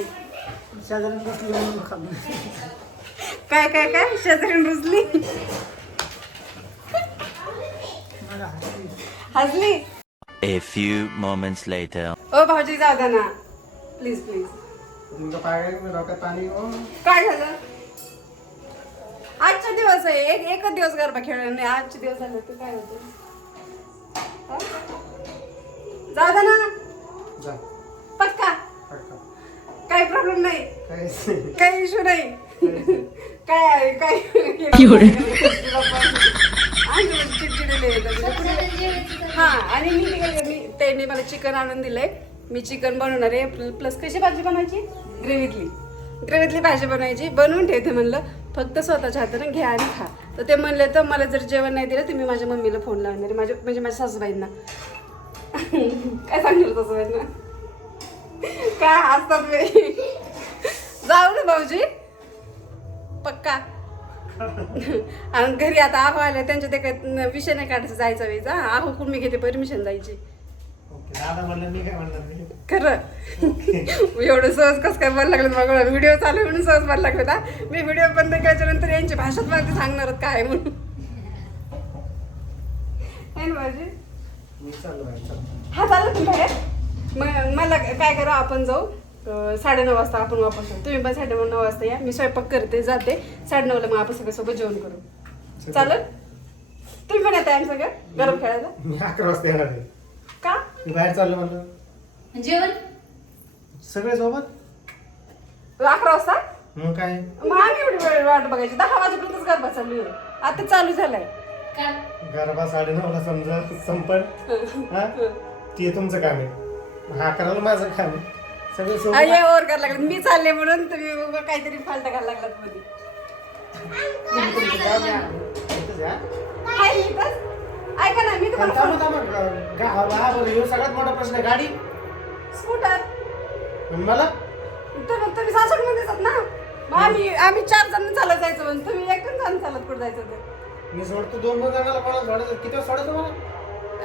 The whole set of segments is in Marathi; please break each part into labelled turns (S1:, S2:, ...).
S1: रुजली
S2: शेजारी बसली म्हणून खाल्लं.
S1: काय काय काय? शेजारी रुजली
S2: मला हसली.
S1: हसली?
S3: A few moments later.
S1: ओ भाऊजी जाऊ द्या ना. प्लीज प्लीज
S2: तुमचं पाय काय मी डोक्यात पाणी हो.
S1: काय झालं? आजचा दिवस आहे. एक एकच दिवस गरबा खेळला नाही. आजचे दिवस झाले तर काय होतं? हा? जाऊ द्या ना.
S2: जा.
S1: पक्का
S2: पटकन.
S1: काही प्रॉब्लेम नाही. काही इश्यू नाही. काय आहे काय हा आणि मी मी त्यांनी मला चिकन आणून दिलंय. मी चिकन बनवणार आहे. प्लस कशी भाजी बनवायची? ग्रेव्हीतली. ग्रेव्हीतली भाजी बनवायची. बनवून ठेवते म्हणलं. फक्त स्वतःच्या हाताने घ्या आणि खा. तर ते म्हणले तर मला जर जेवण नाही दिलं तर मी माझ्या मम्मीला फोन लावणार आहे. माझ्या म्हणजे माझ्या सासूबाईंना. काय सांगणार सासूबाईंना? काय हसतात मी जाऊ ना भाऊजी. पक्का. आणि घरी आता आहो आले त्यांच्या ते काय विषय नाही काढायचं जायचा वेळचा आहो कुण मी घेते परमिशन जायची खरं. एवढं सहज कसं काय बोलायला लागलं? मला व्हिडिओ चालू म्हणून सहज बोलायला लागलं ना मी व्हिडिओ बंद केल्याच्यानंतर यांची भाषाच मला ते सांगणार काय म्हणून. है
S2: चल.
S1: हा चालू तुम्ही बाहेर मग मला काय करा आपण जाऊ. साडेनऊ वाजता आपण वापस येऊ. तुम्ही पण साडेनऊ नऊ वाजता या. मी स्वयंपाक करते जाते. साडेनऊला मग आपण सगळं सोबत जेवण करू. चालेल? तुम्ही पण येताय आमचं सगळं? गरम खेळायला?
S2: मी अकरा वाजता येणार आहे.
S1: का?
S2: मी बाहेर चाललो म्हणलं.
S4: जेवण?
S2: सगळे सोबत?
S1: अकरा वाजता?
S2: मग काय?
S1: मग आम्ही एवढी वेळ वाट बघायची. दहा वाजेपर्यंतच गरबा चालू आहे. आता चालू झालाय.
S4: का?
S2: गरबा साडेनऊला समजा संपल. ते तुमचं काम आहे. हा करायला माझं काम. आहे सगळे
S1: ओर करायला लागले. मी चालले म्हणून तुम्ही उगा काहीतरी फालता घालायला लागलात मध्ये.
S2: तुमचं. इथंच हा?
S1: लिहितात? ऐका ना मी
S2: पण
S1: तुम्हाला
S2: थांबा, थांबा. गा- हा बरं ह्यो सगळ्यात मोठा प्रश्न आहे गाडी?
S1: स्कूटर.
S2: आणि मला?
S1: तुम्ही तुम्ही सासडमध्ये जात ना? मग आम्ही आम्ही चार जण चालत जायचं म्हणून. तुम्ही एकच जण चालत कुठं जायचं ते
S2: मी सोडतो दोन दोन जणांना कोणाला सोडायचं? किती वेळ सोडायचं मला?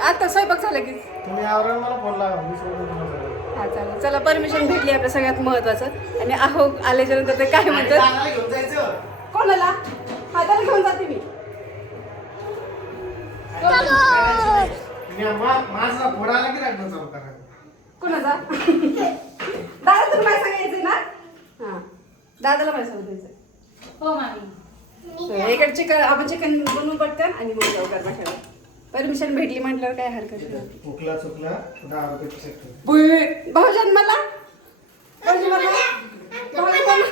S1: आता स्वयंपाक झाला की?
S2: तुम्ही आवरा मला फोन लावा मी सोडून तुम्हाला सोडतो.
S1: हा चालेल. चला परमिशन भेटली आपल्या सगळ्यात महत्वाचं. आणि अहो आल्याच्यानंतर ते काय म्हणतात?
S2: दादाला घेऊन जायचं.
S1: कोणाला? हाताला घेऊन जाते मी.
S2: मी मा- माझा फोन आला की रडणं चालू करा
S1: कोणाचा? दादा तुला काय सांगायचंय ना? हा. दादाला काय सांगायचं
S4: हो मामी.
S1: इकडे चिकन आपण चिकन बनवून पटकन आणि मग जाऊ गरबा खेळा परमिशन भेटली म्हटल्यावर काय हरकत नाही.
S2: चुकला दहा
S1: भाऊजन मला. भाऊजी मला. भाऊजी मला.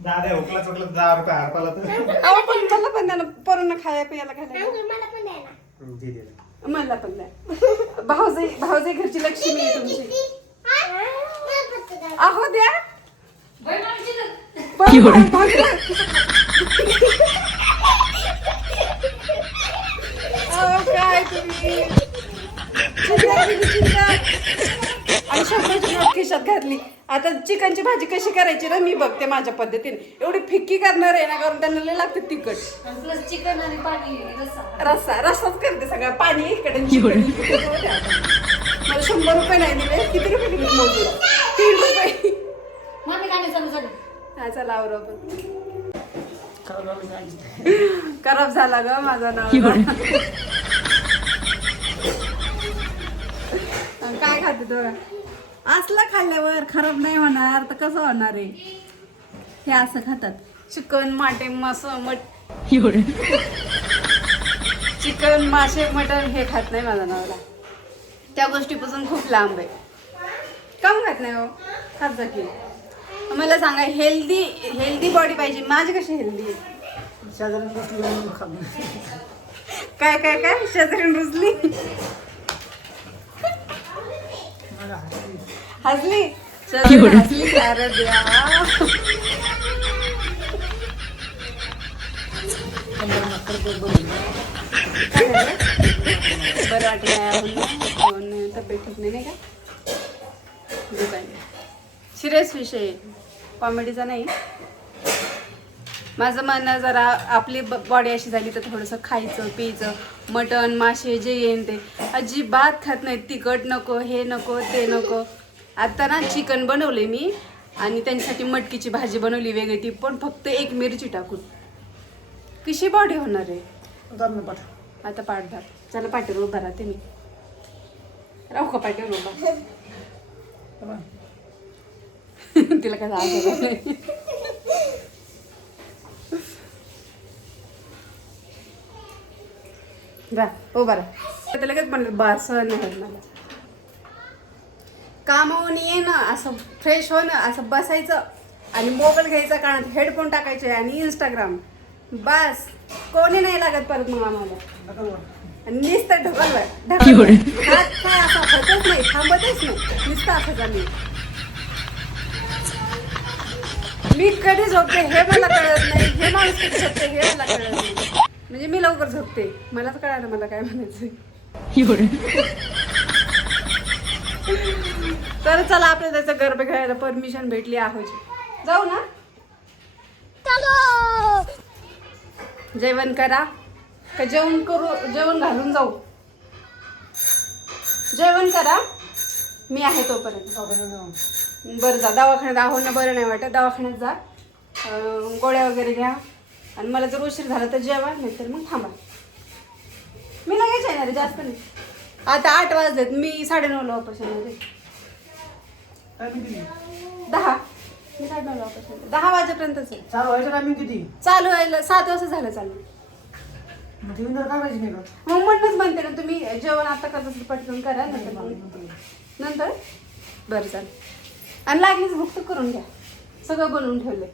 S2: दादा हुकला चुकला दहा रुपये हरपाला तर.
S1: अहो पण मला पण द्या ना पोरांना खाया पियाला खायला
S2: दे दे.
S1: मला पण द्या. भाऊजे भाऊजे घरची लक्ष्मी आहे तुमची. अहो द्या.
S4: बाई
S1: भाऊजीला- अहो, काय तुम्ही चिंता केली, चिंता. आणि शंभरची नोट खिशात घातली. आता चिकनची भाजी कशी करायची ना मी बघते माझ्या पद्धतीने. एवढी फिक्की करणार आहे ना कारण त्यांना लय लागते तिखट.
S4: आणि प्लस चिकन आणि पाणी रस्सा.
S1: रस्सा रस्साच करते सगळं. पाणी इकडे. मला शंभर रुपये नाही दिले किती रुपये दिले? मोजून तीन रुपये.
S4: मामी खाणे चालू झाले
S1: हा चला आवरा पण खराब झाला. ग माझा नाव काय खाते तो. असलं खाल्ल्यावर खराब नाही होणार तर कसं होणार आहे? हे असं खातात. चिकन माटे मास मट चिकन मासे मटण हे खात नाही माझा नवरा त्या गोष्टीपासून खूप लांब आहे. काम खात नाही हो? खात जा की. मला सांगा हेल्दी हेल्दी बॉडी पाहिजे. माझी कशी हेल्दी आहे?
S2: शेजारी
S1: काय काय काय? शेजारी रुजली?
S2: हसली.
S1: अरे झालं? बरं तब्येत ठीक नाही नाही का? दुकान सिरियस विषय. कॉमेडीचा नाही. माझं म्हणणं जरा आपली बॉडी अशी झाली तर थोडंसं खायचं प्यायचं मटण मासे जे येईन ते. अजिबात खात नाही तिखट नको हे नको ते नको. आता ना चिकन बनवले मी आणि त्यांच्यासाठी मटकीची भाजी बनवली वेगळी. ती पण फक्त एक मिरची टाकून. कशी बॉडी होणार आहे? आता पाठदार चला पाठीवर उभा राहते मी. राहू का पाठीवर उभा? तिला काय आठवत नाही रा उभा राहा. ते लगेच म्हणलं बस नाही होत मला. कामावून येणं असं फ्रेश होणं असं बसायचं आणि मोबाईल घ्यायचा कानात हेडफोन टाकायचे आणि इंस्टाग्राम बस कोणी नाही लागत परत मग आम्हाला. नुसतं ढकलवाय ढकलवाय. हात काय असा होतच नाही थांबतच नाही. नुसतं असं मी कधी झोपते हे मला कळत नाही हे माणूस कधी झोपते हे मला कळत म्हणजे मी लवकर झोपते. मलाच कळालं मला काय म्हणायचं तर चला आपल्याला त्याचं गरबे खेळायला परमिशन भेटली आहोची जाऊ ना. जेवण करा. का जेवण करू जेवण घालून जाऊ? जेवण करा. मी आहे तोपर्यंत. बरं जा. दवाखान्यात आहो ना बरं नाही वाटत. दवाखान्यात जा. गोळ्या वगैरे घ्या. आणि मला जर उशीर झाला तर जेवा नाहीतर मग थांबा. मी लगेच येणार आहे, जास्त नाही. आता आठ वाजलेत मी साडेनऊला येणार आहे. दहा. मी साडेनऊला वापस येणार दहा वाजेपर्यंतच आहे.
S5: चालू व्हायचं टायमिंग किती?
S1: चालू व्हायला सात वाजता झालं चालू.
S5: मग नाही का
S1: म्हणूनच म्हणते ना तुम्ही जेवण आता करत असेल पटकन करा नंतर मग- नंतर? बरं चालेल. आणि लागलीच भूक तर करून घ्या. सगळं बनवून ठेवलंय.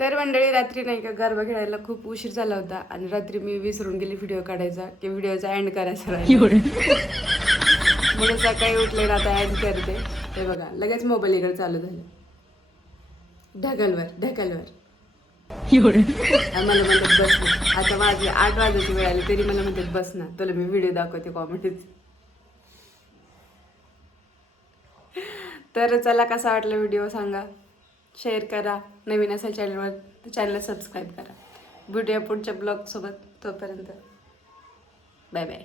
S1: तर मंडळी रात्री नाही का गरबा खेळायला खूप उशीर झाला होता आणि रात्री मी विसरून गेली व्हिडिओ काढायचा की व्हिडिओचा एंड करायचा. म्हणून सकाळी उठले ना आता एंड करते. हे बघा लगेच मोबाईल इकडे चालू झालं. ढकलवर ढकलवर. आणि मला म्हणतात बस ना. आता माझे आठ वाजायची वेळ आली तरी मला म्हणतात बस ना तुला मी व्हिडिओ दाखवते कॉमेडीत तर चला कसा वाटला व्हिडिओ सांगा. शेअर करा. नवीन असेल चॅनलवर चॅनलला सबस्क्राईब करा. भेटूया पुढच्या ब्लॉगसोबत तोपर्यंत बाय बाय